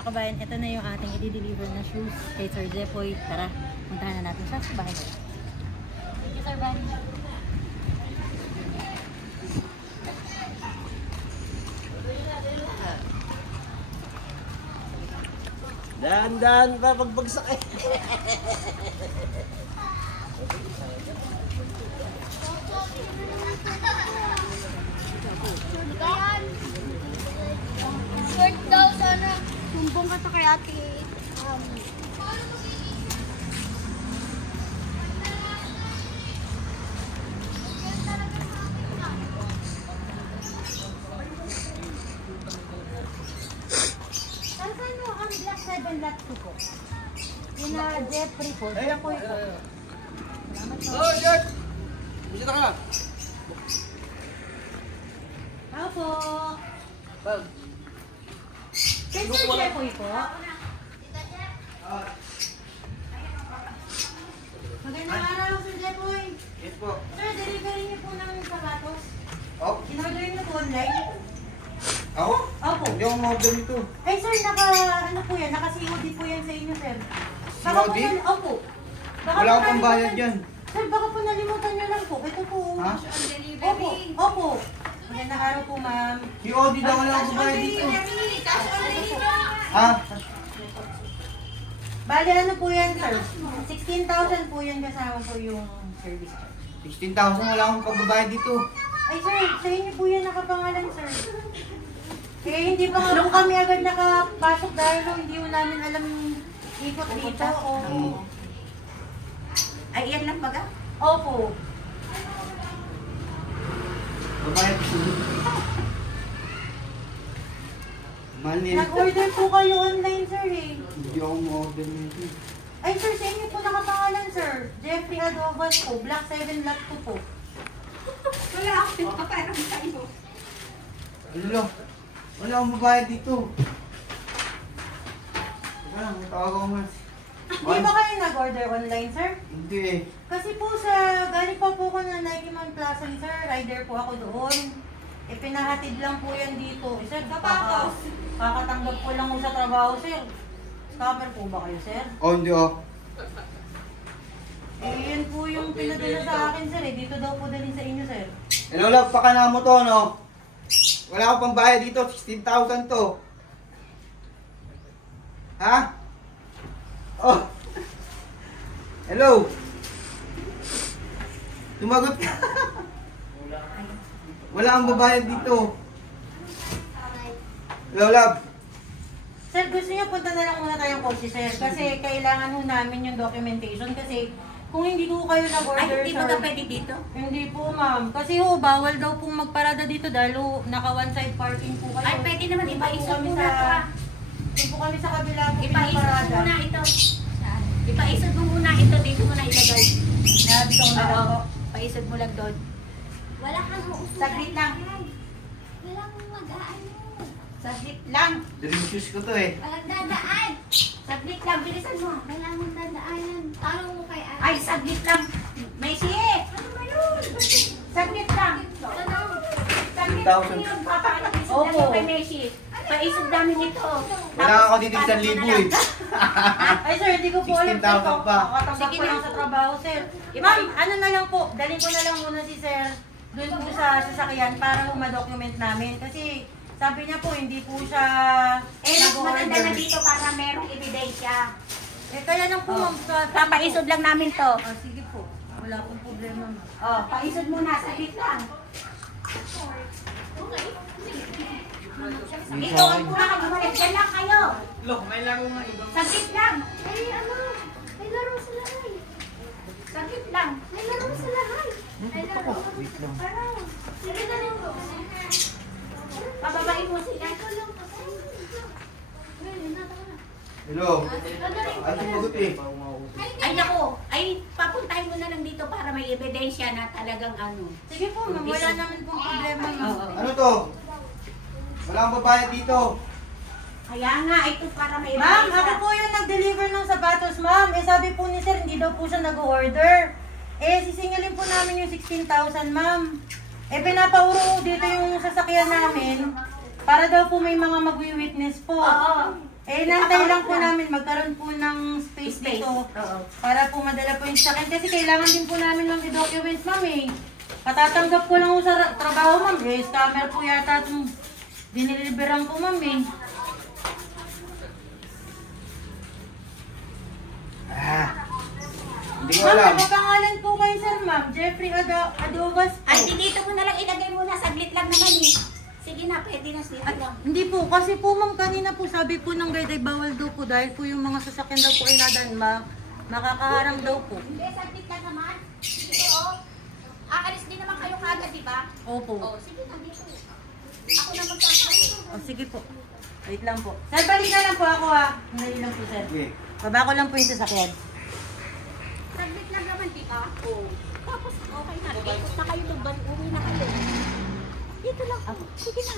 Mga kabayan, ito na yung ating i-deliver na shoes kay Sir Jepoy. Tara, puntahan na natin siya sa bahay. Thank you, Sir Bunny. Dahan-dahan pa pagbagsak eh. Short daw sana. Sumbong ka to kay ate. Ano ang Black 7 Lot 2 po? Yung na Jeffrey po. Siya po ito. Oh, Jack! Bisita ka! Ako po. Pag. Kay Sir Jepoy po. Magandang araw, Sir Jepoy. Yes po. Sir, delivery niyo po ng sapatos. Oh, In-order niyo po online? ako? Opo. Hindi ako ma-order nito. Ay sir, ano po yan? Naka-COD po yan sa inyo, sir. COD? Opo. Wala akong pambayad yan. Sir, baka po nalimutan nyo lang po. Ito po. Ha? Opo. Opo. Magandang araw po, ma'am. COD daw, wala akong pambayad dito. Ha? Bale, ano po yan, sir? 16,000 po yan kasama po yung service charge. 16,000, wala akong pagbabayad dito. Ay sir, sa inyo po yan nakapangalan, sir. Kaya hindi pa nga po kami agad nakapasok dahil hindi po namin alam yung ikot dito. Ay, yan lang baga? Opo. Babayad ko. Mali. Nag-order po kayo online, sir eh. Hindi ako ma-order nito. Ay sir, sa inyo po nakapangalan, sir. Jeffrey Adobas po, Black 7 Lot 2 po. Wala ako pinapaparam sa'yo. Ano? Wala akong babayad dito. Teka lang, tawag ako mas. Hindi ba kayo nag-order online, sir? Hindi eh. Kasi po galing pa po ko na Nike Man Plaza, sir. Rider po ako doon. Eh, pinahatid lang po yan dito. Eh, sir, kakatanggap ko lang po sa trabaho, sir. Scammer po ba kayo, sir? Oh, hindi oh. Eh, yan po yung pinadala sa akin, sir. Eh, dito daw po dalhin sa inyo, sir. Hello, love, pakana mo to, no? Wala akong pambayad dito, 16,000 to. Ha? Oh. Hello. Tumagot ka. Wala akong babayad dito. Hello, love. Sir, gusto niyo punta na lang muna tayong coach, sir. Kasi kailangan ho namin yung documentation. Kasi kung hindi ko kayo nag-order, Ay, hindi ba ka pwede dito? Hindi po, ma'am. Kasi ho, bawal daw pong magparada dito dahil ho, naka one-side parking po kayo. Ay, pwede naman ipaisod mo na ito ah. Hindi po kami sa kabila po Ipaisod mo pinaparada. muna ito. Ipaisod mo muna ito. Dito mo na ilagay. Dito na lang po. Paisod mo lang doon. Wala kang uusulan. Saglit lang. Wala kang mag-aano. Saglit lang. Dream shoes ko to eh. Walang dadaan. Saglit lang. Bilisan mo. Wala mong dadaanan. Tanong mo kay ate. Ay, saglit lang. May siye. Ano ba yun? Saglit lang. Tanong. Saglit 10,000. lang yun. Papaisod lang yung kay Messi. Paisod namin ito. Wala ako dito 1,000 eh. Ay, sir, hindi ko po alam. 16,000 pa. Makatanggap Sige ko lang na. sa trabaho, sir. Ma'am, ano na lang po, dalhin ko na lang muna si sir doon po sa sasakyan para po ma-document namin. Kasi sabi niya po, hindi po siya Eh, mas maganda na nag-order. dito para merong ebidensya. Eh, kaya lang po, ma'am. Papaisod lang namin to. Ah, sige po. Wala pong problema, ma'am. Oh, paisod muna. Saglit lang. Ito, ang muna ka bumalik. Diyan lang kayo. Look, may laro nga iba. Saglit lang. Ay, ano? May laro sa lahay. Saglit lang. May laro sa lahay. May laro. Ano? Sige na lang po. Pababain mo sila. Ikaw lang kasi. Ngayon, nataka na. Hello. Ano tumagot eh? Ay, naku. Ay, papuntahin mo na lang dito para may ebidensya na talagang ano. Sige po, ma'am. Wala naman pong problema, ma'am. Oo. Ano to? Wala akong babayad dito. Kaya nga, ito para may Ma'am, ebidensya. ako po yung nag-deliver ng sapatos, ma'am. Eh, sabi po ni sir, hindi daw po siya nag-order. Eh, sisingilin po namin yung 16,000, ma'am. Eh, pinapauro dito yung sasakyan namin. Para daw po may mga magwi-witness po. Oo. Eh, nantay lang po namin magkaroon po ng space dito. Oo. Para po madala po yung sakit. Kasi kailangan din po namin ng i-document, ma'am eh. Patatanggap ko lang po sa trabaho, ma'am. Eh, scammer po yata itong diniliberan ko, ma'am eh. Hindi ko Ma'am, alam. nakapangalan po kayo, sir, ma'am. Jeffrey Adobas po. Ay, dito mo na lang ilagay muna. Saglit lang naman eh. Sige na, pwede na dito lang. Hindi po, kasi po ma'am, kanina po sabi po ng guide ay bawal daw po dahil po yung mga sasakyan daw po ay nadan, makakaharang daw po. Hindi, saglit lang naman. Dito oh. Aalis din naman kayo kagad, di ba? Opo. Oh, sige na dito. Ako na magsasabi. O, sige po. Wait lang po. Sir, balik na lang po ako ha. Hindi lang po, sir. Sige. Baba ko lang po yung sasakyan. Saglit lang naman, di ba? Oo. Tapos, okay na. Ikot na kayo doon. Uwi na kayo. Dito lang ako. Sige na.